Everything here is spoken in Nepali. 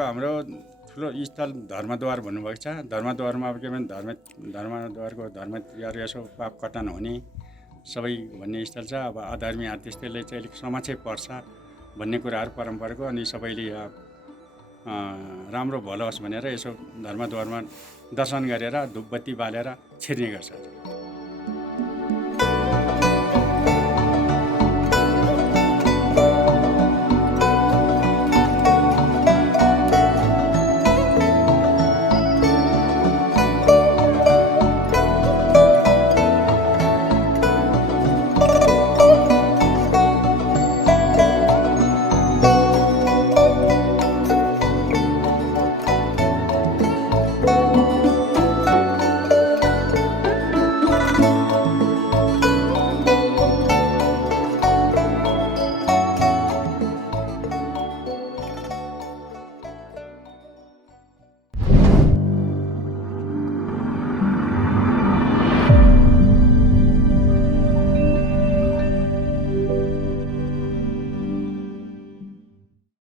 भनेको हाम्रो ठुलो स्थल धर्मद्वार भन्नुभएको छ। धर्मद्वारमा अब के भने धर्मद्वारको धर्मतिर यसो पाप कटन हुने सबै भन्ने स्थल छ। अब अधर्मी त्यसले चाहिँ अलिक समस्या पर्छ भन्ने कुराहरू परम्पराको। अनि सबैले राम्रो भलो होस् भनेर यसो धर्मद्वारमा दर्शन गरेर धुपबत्ती बालेर छिर्ने गर्छ।